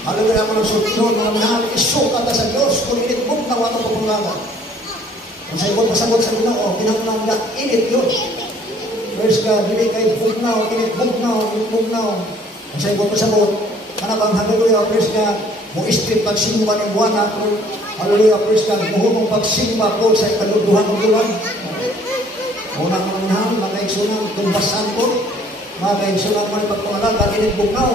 Hallelujah, mga sultihon, mga minahal, isukat sa Diyos, kung initbog na wato pumulaga. Kung sa ibon pasabot sa Ginoo, kinahanglan nga init Diyos. Praise God, dili kay bugnaw, initbugnaw. Kung sa ibon pasabot, kanabang hallelujah, praise God, mo istrit pagsimba ng buwana, hallelujah, praise God, muhumong pagsimba po sa ikaluduhan ng buwan. Unang mga minahal, mga kaigsunan, tumbasan po, mga kaigsunan, mga pagpangalaga, initbugnaw.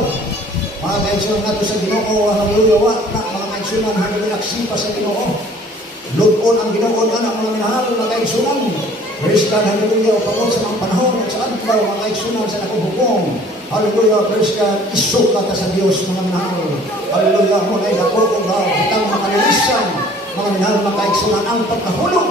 Mga kaigsunan nga sa Ginoo, hallelujah, mga kaigsunan, hallelujah, nagsipa sa Ginoo. Lugod ang Ginoo na mga minahal, mga kaigsunan. Praise God, hallelujah, pagod sa mga panahon at sa adlaw, mga kaigsunan sa nakubukong. Hallelujah, praise God, isukat sa Diyos, mga minahal. Hallelujah, muna ay dako kung kitang makalilisan, mga minahal, mga kaigsunan, ang pagkahulog.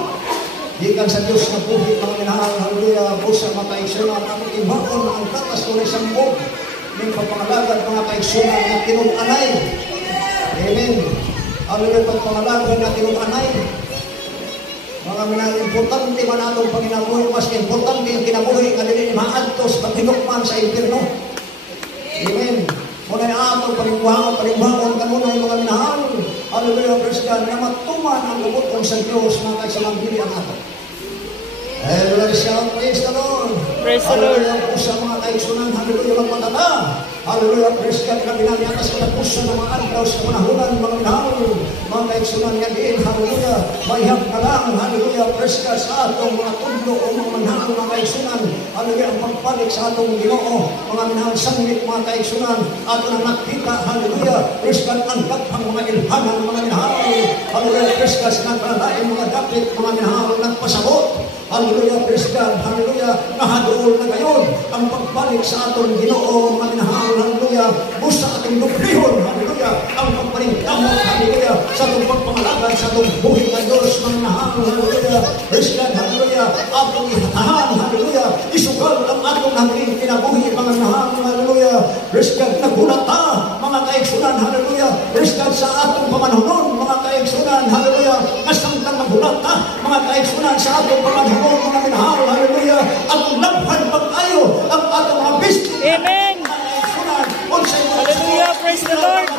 Gikan sa Diyos na buhit, mga minahal, hallelujah, busa mga kaigsunan, ang ibaon, ang katas ko na isang buhit. May pagpangalagad mga kaigsunan na tinunanay. Amen. Hallelujah, pagpangalagad na tinunanay. Mga minahal, importante man atong panginabuhi, mas importante yung kinabuhi nga dili maadtos pagtinukman sa impierno. Amen. Muna yung atong panimbangon kanunay mga minahal. Hallelujah, praise God, na matuman ang lubutong sa Diyos, mga kaigsunan, dili ang ato. Hallelujah, shout, praise the Lord. Praise the Lord. Hallelujah, pusa mga kaigsunan, hallelujah, magpatata. Hallelujah, praise God, na binaniatas ka na pusa ng mga araw sa panahunan, mga minahal, mga kaigsunan nga din, hallelujah, mayhap ka lang, hallelujah, praise God, sa atong mga tudlo o mga minahal, mga kaigsunan, hallelujah, ang pagpalik sa atong Ginoo, mga minahal, sangit, mga kaigsunan, ato na nakita, hallelujah, praise God, ang daghang mga ilhanan, mga minahal, hallelujah, praise God, sa nagpalalain, mga dapit, mga minahal, nagpasabot. Hallelujah, praise God, hallelujah, nahadool na ngayon ang pagbalik sa atong Ginoo, mga minahal, hallelujah, busa ating duklihon, hallelujah, ang pagpaningkamot, hallelujah, sa atong pagpangalagan, sa atong buhay ng Diyos, mga minahal, hallelujah, praise God, hallelujah, atong ihatahan, hallelujah, isugal ang atong naging kinabuhi, mga minahal, hallelujah, praise God, nagulata, mga kaigsunan, hallelujah, praise God, sa atong pamanunon, mga kaigsunan, hallelujah, kasangtang nagulata, mga kaigsunan, sa atong pamanunon, mga minahal, hallelujah, atong labhan pag-ayo, ang atong mga business. Amen. Hallelujah, praise the Lord.